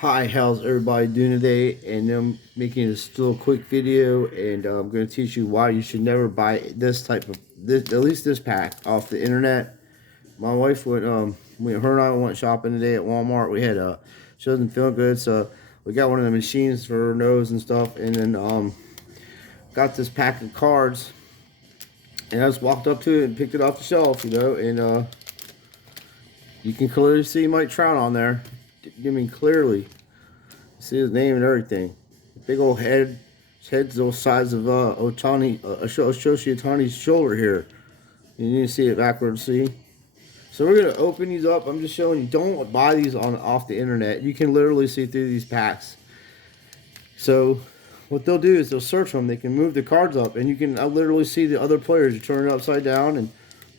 Hi, how's everybody doing today? And I'm making this little quick video, and I'm going to teach you why you should never buy this type of this, at least this pack, off the internet. My wife her and I went shopping today at Walmart. We had she wasn't feeling good, so we got one of the machines for her nose and stuff, and then got this pack of cards, and I just walked up to it and picked it off the shelf, and you can clearly see Mike Trout on there. I mean, clearly. See his name and everything. Big old head. His head's the size of Shoshi Otani's shoulder here. You need to see it backwards, see? So we're gonna open these up. I'm just showing you. Don't buy these off the internet. You can literally see through these packs. So what they'll do is they'll search them. They can move the cards up, and you can literally see the other players. You turn it upside down, and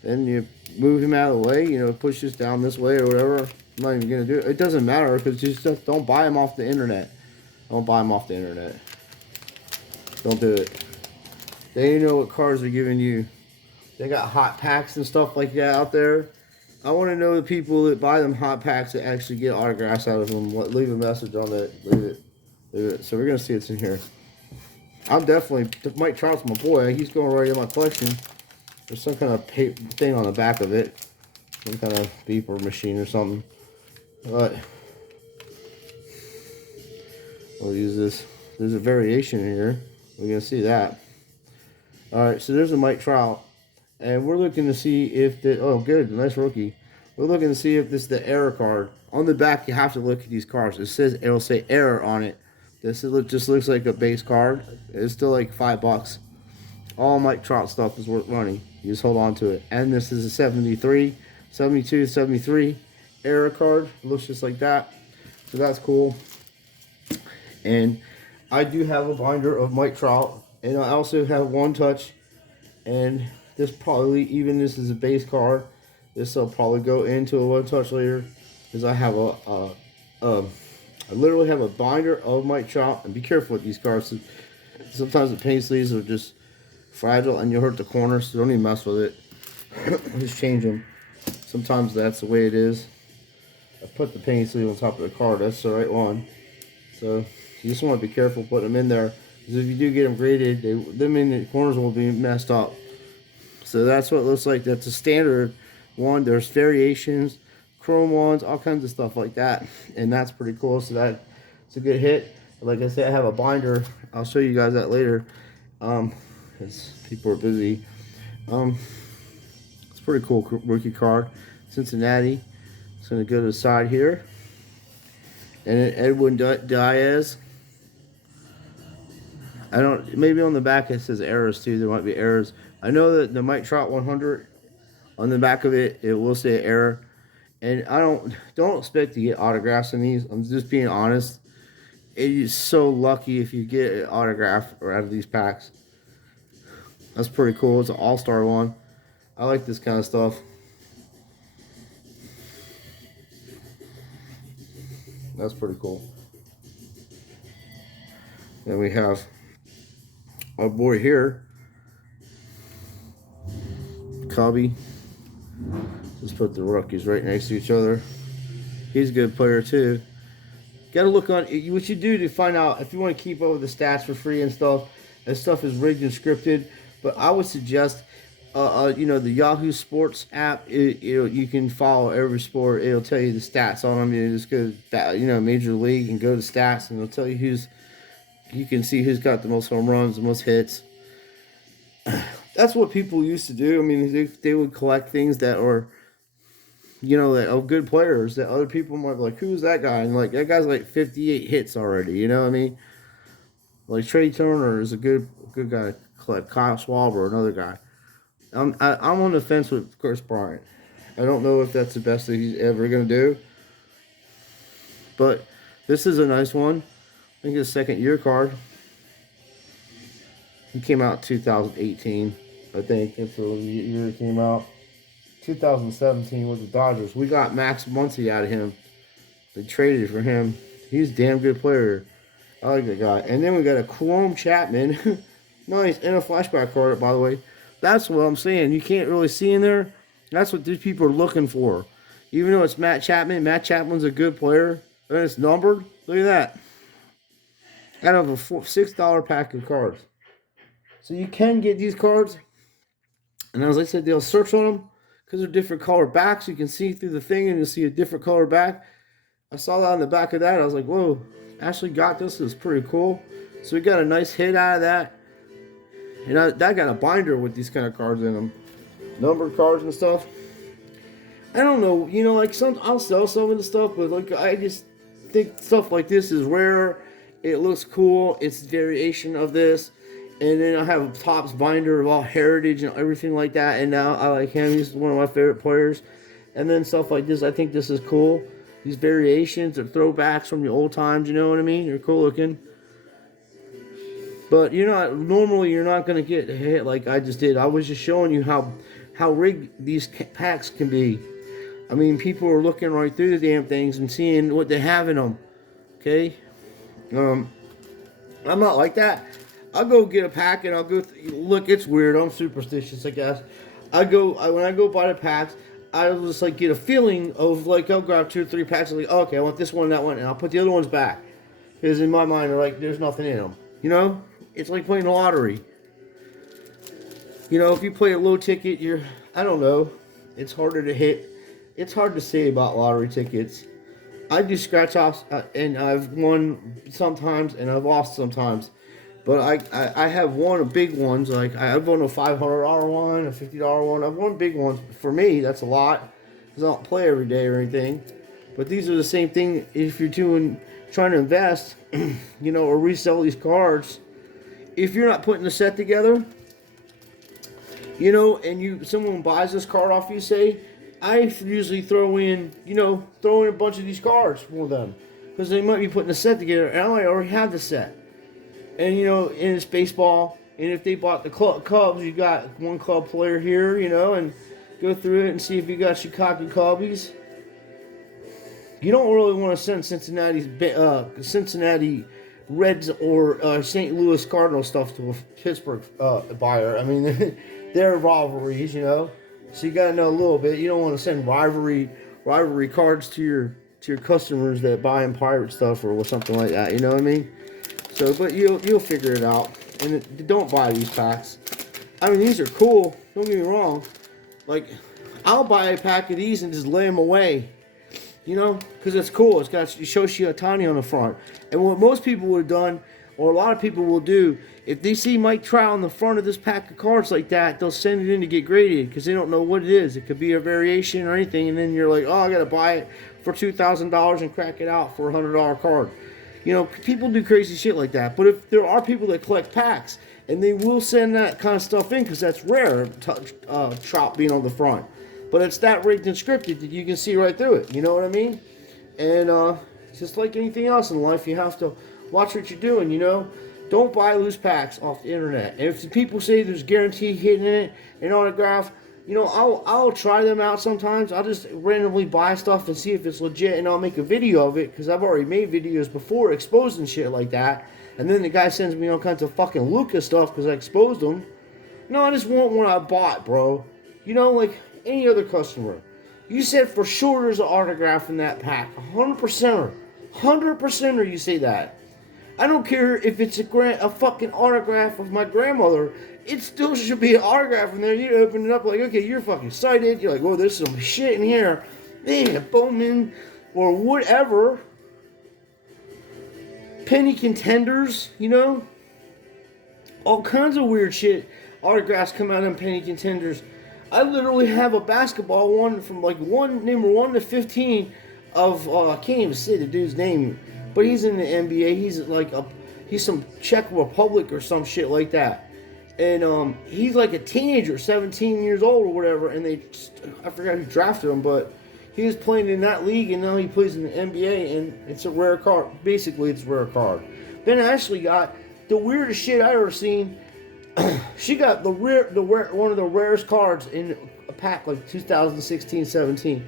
then you move him out of the way. Push this down this way or whatever. I'm not even gonna do it. It doesn't matter because just don't buy them off the internet. Don't buy them off the internet. Don't do it. They know what cards are giving you. They got hot packs and stuff like that out there. I want to know the people that buy them hot packs that actually get autographs out of them. Leave a message on it. Leave it. Leave it. So we're gonna see what's in here. I'm definitely Mike Trout's my boy. He's going right in my collection. There's some kind of thing on the back of it. Some kind of beeper machine or something. But we'll use this. There's a variation here. We're going to see that. Alright, so there's a Mike Trout. And we're looking to see if the... Oh, good. Nice rookie. We're looking to see if this is the error card. On the back, you have to look at these cards. It'll say error on it. This just looks like a base card. It's still like $5. All Mike Trout stuff is worth money. You just hold on to it. And this is a 73, 72, 73 error card. It looks just like that. So that's cool. And I do have a binder of Mike Trout. And I also have One Touch. And this is a base card. This will probably go into a One Touch later. Because I have I literally have a binder of Mike Trout. And be careful with these cards. Sometimes the paint sleeves are just fragile and you'll hurt the corners, so don't even mess with it. Just change them. Sometimes that's the way it is. I put the paint sleeve on top of the card. That's the right one. So you just want to be careful putting them in there, because if you do get them graded, the corners will be messed up. So that's what it looks like. That's a standard one. There's variations, chrome ones, all kinds of stuff like that, and that's pretty cool. So it's a good hit. Like I said, I have a binder. I'll show you guys that later. Because people are busy. It's a pretty cool rookie card. Cincinnati. It's going to go to the side here. And then Edwin Diaz. Maybe on the back it says errors too. There might be errors. I know that the Mike Trout 100, on the back of it, it will say error. And I don't expect to get autographs in these. I'm just being honest. It is so lucky if you get an autograph out of these packs. That's pretty cool. It's an all-star one. I like this kind of stuff. That's pretty cool. Then we have our boy here, Cubby. Let's put the rookies right next to each other. He's a good player too. Got to look on what you do to find out if you want to keep up with the stats for free and stuff. That stuff is rigged and scripted. But I would suggest, the Yahoo Sports app. You can follow every sport. It'll tell you the stats on them. You just go to Major League and go to stats, and it'll tell you you can see who's got the most home runs, the most hits. That's what people used to do. I mean, they would collect things that are, that are good players that other people might be like, who's that guy? And like, that guy's like 58 hits already. You know what I mean? Like Trey Turner is a good guy. Kyle Schwarber, another guy. I'm on the fence with Chris Bryant. I don't know if that's the best that he's ever going to do. But this is a nice one. I think it's a second-year card. He came out 2018, I think. That's the year he came out. 2017 with the Dodgers. We got Max Muncy out of him. They traded for him. He's a damn good player. I like that guy. And then we got a Chrome Chapman. Nice. And a flashback card, by the way. That's what I'm saying. You can't really see in there. That's what these people are looking for. Even though it's Matt Chapman. Matt Chapman's a good player. And it's numbered. Look at that. Out of a $6 pack of cards. So you can get these cards. And as I said, they'll search on them because they're different color backs. You can see through the thing and you'll see a different color back. I saw that on the back of that. I was like, whoa, Ashley got this. It's pretty cool. So we got a nice hit out of that. And I got a binder with these kind of cards in them. Numbered cards and stuff. I don't know, like I'll sell some of the stuff, but like I just think stuff like this is rare. It looks cool. It's variation of this. And then I have a Topps binder of all heritage and everything like that. And now I like him. He's one of my favorite players. And then stuff like this. I think this is cool. These variations or throwbacks from the old times. You know what I mean? They're cool looking. But normally you're not going to get hit like I just did. I was just showing you how rigged these packs can be. I mean, people are looking right through the damn things and seeing what they have in them. Okay? I'm not like that. I'll go get a pack and I'll go look. It's weird. I'm superstitious, I guess. When I go buy the packs, I'll just like get a feeling of like I'll grab 2 or 3 packs and like, oh, okay, I want this one, that one, and I'll put the other ones back because in my mind, they're like, there's nothing in them. It's like playing the lottery. If you play a low ticket, I don't know. It's harder to hit. It's hard to say about lottery tickets. I do scratch offs, and I've won sometimes, and I've lost sometimes. But I have won big ones. Like I've won a $500 one, a $50 one. I've won big ones. For me, that's a lot because I don't play every day or anything. But these are the same thing if you're trying to invest, or resell these cards. If you're not putting the set together, and someone buys this card off you, say, I usually throw in a bunch of these cards for them because they might be putting a set together, and I might already have the set. And and it's baseball, and if they bought the Cubs, you got one club player here, and go through it and see if you got Chicago Cubbies. You don't really want to send Cincinnati Reds or St. Louis Cardinals stuff to a Pittsburgh buyer. I mean, they're rivalries, So you got to know a little bit. You don't want to send rivalry cards to your customers that buy in pirate stuff or something like that. You know what I mean? So, but you'll figure it out. And don't buy these packs. I mean, these are cool. Don't get me wrong. Like, I'll buy a pack of these and just lay them away. Because it's cool. It's got Shoshi Ohtani on the front. And what most people would have done, or a lot of people will do, if they see Mike Trout on the front of this pack of cards like that, they'll send it in to get graded because they don't know what it is. It could be a variation or anything, and then you're like, oh, I got to buy it for $2,000 and crack it out for a $100 card. People do crazy shit like that. But if there are people that collect packs, and they will send that kind of stuff in because that's rare, Trout being on the front. But it's that rigged and scripted that you can see right through it. You know what I mean? And just like anything else in life, you have to watch what you're doing, Don't buy loose packs off the internet. And if the people say there's guaranteed hidden in it, an autograph, I'll try them out sometimes. I'll just randomly buy stuff and see if it's legit, and I'll make a video of it because I've already made videos before exposing shit like that. And then the guy sends me all kinds of fucking Lucas stuff because I exposed them. No, I just want one I bought, bro. Like any other customer. You said for sure there's an autograph in that pack. 100%er. 100%er you say that. I don't care if it's a fucking autograph of my grandmother. It still should be an autograph in there. You open it up like, okay, you're fucking excited. You're like, whoa, there's some shit in here. Man, Bowman or whatever. Penny contenders, all kinds of weird shit. Autographs come out in penny contenders. I literally have a basketball one from like number 1 to 15 of I can't even say the dude's name, but he's in the NBA. He's some Czech Republic or some shit like that. And he's like a teenager, 17 years old or whatever, and I forgot who drafted him, but he was playing in that league, and now he plays in the NBA, and it's a rare card. Basically, it's a rare card. Then Ashley got the weirdest shit I ever seen. She got one of the rarest cards in a pack, like 2016-17.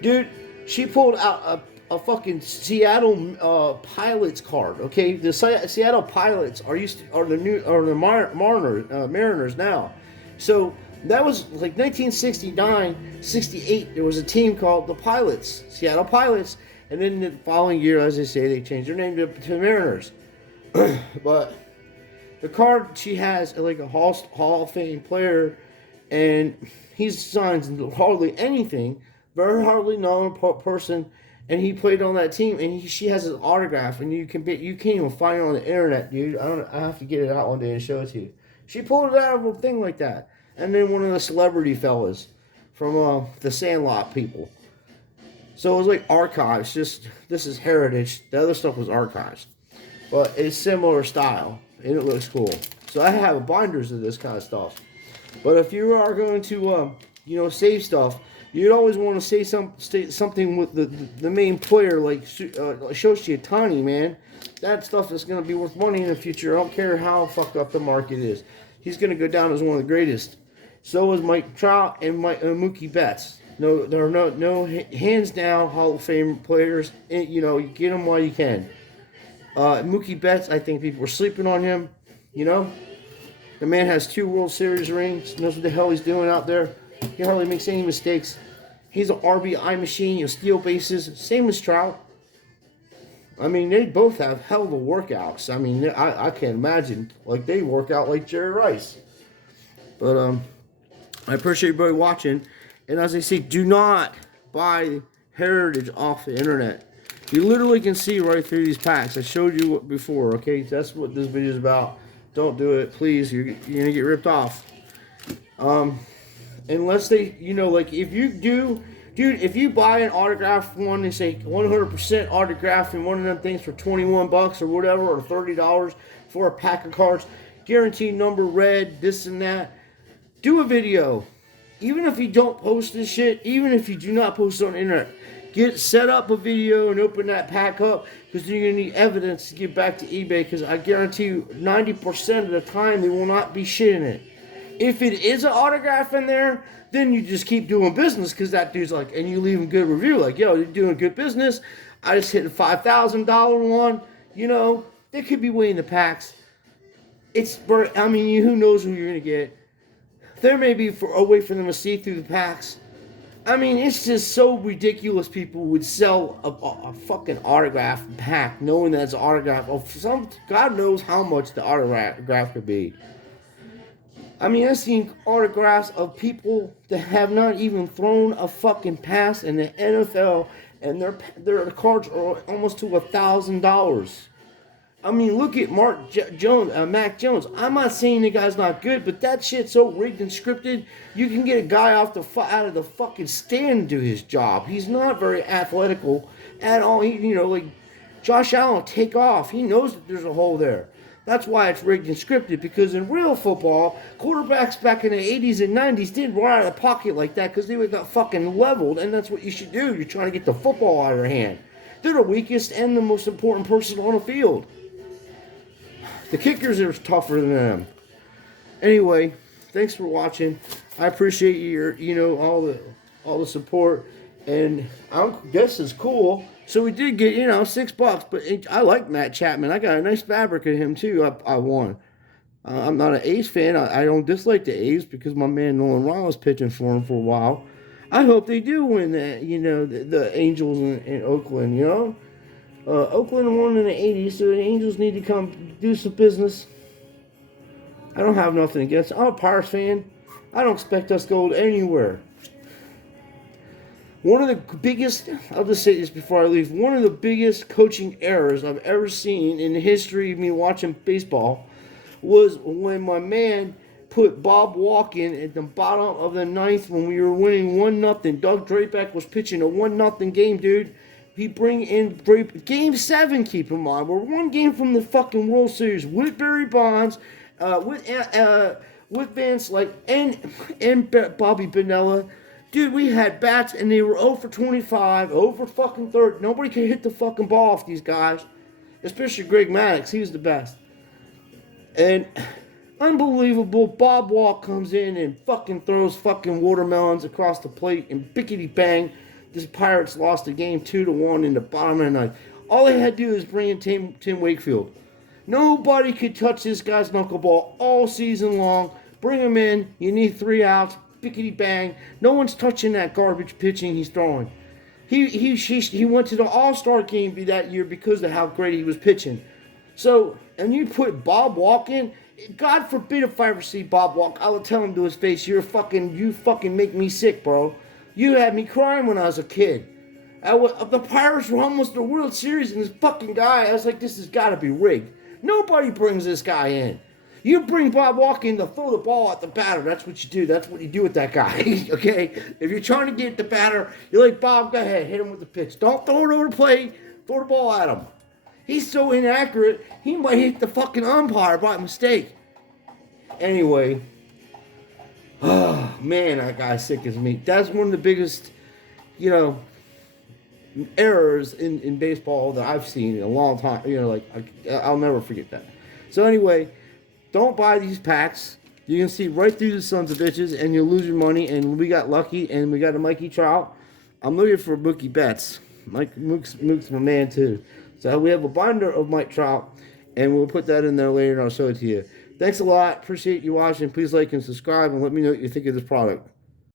Dude, she pulled out a fucking Seattle Pilots card. Okay, the Seattle Pilots are the Mariners now. So that was like 1969, 68. There was a team called the Pilots, Seattle Pilots, And then the following year, as they say, they changed their name to Mariners. But the card she has like a Hall of Fame player, and he signs hardly anything, very hardly known person, and he played on that team, and she has his autograph, and you can't even find it on the internet, dude. I have to get it out one day and show it to you. She pulled it out of a thing like that, and then one of the celebrity fellas from the Sandlot people. So it was like archives. Just this is heritage. The other stuff was archives, but it's similar style and it looks cool. So I have binders of this kind of stuff. But if you are going to, save stuff, you'd always want to say something with the main player, like Shoshi Itani, man. That stuff is going to be worth money in the future. I don't care how fucked up the market is. He's going to go down as one of the greatest. So is Mike Trout and Mookie Betts. No, there are no hands down Hall of Fame players. You get them while you can. Mookie Betts, I think people were sleeping on him. The man has 2 World Series rings. Knows what the hell he's doing out there. He hardly makes any mistakes. He's an RBI machine. He'll steal bases. Same as Trout. I mean, they both have hell of a workouts. I mean, I can't imagine. Like, they work out like Jerry Rice. But, I appreciate everybody watching. And as I say, do not buy heritage off the internet. You literally can see right through these packs. I showed you before, okay? That's what this video is about. Don't do it, please. You're going to get ripped off. Unless they, like if you do, dude, if you buy an autographed one, they say 100% autograph and one of them things for $21 or whatever, or $30 for a pack of cards, guaranteed number red, this and that. Do a video. Even if you don't post this shit, even if you do not post it on the internet, set up a video and open that pack up, because you're going to need evidence to get back to eBay, because I guarantee you 90% of the time they will not be shit in it. If it is an autograph in there, then you just keep doing business, because that dude's like, and you leave him a good review, like, yo, you're doing good business. I just hit a $5,000 one. They could be weighing the packs. Who knows who you're going to get. There may be a way for them to see through the packs. I mean, it's just so ridiculous people would sell a fucking autograph pack knowing that it's an autograph of God knows how much the autograph could be. I mean, I've seen autographs of people that have not even thrown a fucking pass in the NFL, and their cards are almost to $1,000. I mean, look at Mac Jones. I'm not saying the guy's not good, but that shit's so rigged and scripted. You can get a guy out of the fucking stand to do his job. He's not very athletical at all. Like Josh Allen, take off. He knows that there's a hole there. That's why it's rigged and scripted, because in real football, quarterbacks back in the 80s and 90s didn't run out of the pocket like that, because they got fucking leveled, and that's what you should do. You're trying to get the football out of your hand. They're the weakest and the most important person on the field. The kickers are tougher than them. Anyway, thanks for watching. I appreciate your, all the support, and I guess it's cool. So we did get, $6, but I like Matt Chapman. I got a nice fabric of him too. I won. I'm not an A's fan. I don't dislike the A's because my man Nolan Ryan was pitching for him for a while. I hope they do win the Angels in Oakland. Oakland won in the 80s, so the Angels need to come do some business. I don't have nothing against it. I'm a Pirates fan. I don't expect us to go anywhere. One of the biggest, I'll just say this before I leave, one of the biggest coaching errors I've ever seen in the history of me watching baseball was when my man put Bob Walken at the bottom of the 9th when we were winning 1-0. Doug Drapeck was pitching a 1-0 game, dude. He bring in Game 7, keep in mind. We're one game from the fucking World Series with Barry Bonds, with Van Slyke, and Bobby Bonilla. Dude, we had bats, and they were 0 for 25, 0 for fucking 30. Nobody can hit the fucking ball off these guys, especially Greg Maddux. He was the best. And unbelievable, Bob Walk comes in and fucking throws fucking watermelons across the plate, and bickety bang. The Pirates lost the game 2-1 in the bottom of the 9th. All they had to do is bring in Tim Wakefield. Nobody could touch this guy's knuckleball all season long. Bring him in. You need 3 outs. Bickety bang. No one's touching that garbage pitching he's throwing. He went to the All-Star game that year because of how great he was pitching. So, and you put Bob Walk in. God forbid if I ever see Bob Walk, I would tell him to his face, you fucking make me sick, bro. You had me crying when I was a kid. The Pirates were almost the World Series, and this fucking guy, I was like, this has got to be rigged. Nobody brings this guy in. You bring Bob Walker in to throw the ball at the batter. That's what you do. That's what you do with that guy. Okay? If you're trying to get the batter, you're like, Bob, go ahead. Hit him with the pitch. Don't throw it over the plate. Throw the ball at him. He's so inaccurate, he might hit the fucking umpire by mistake. Anyway. Oh, man, that guy's sick as me. That's one of the biggest, errors in baseball that I've seen in a long time. I'll never forget that. So anyway, don't buy these packs. You can see right through the sons of bitches, and you'll lose your money. And we got lucky, and we got a Mikey Trout. I'm looking for Mookie Betts. Mook's my man too. So we have a binder of Mike Trout, and we'll put that in there later, and I'll show it to you. Thanks a lot. Appreciate you watching. Please like and subscribe, and let me know what you think of this product.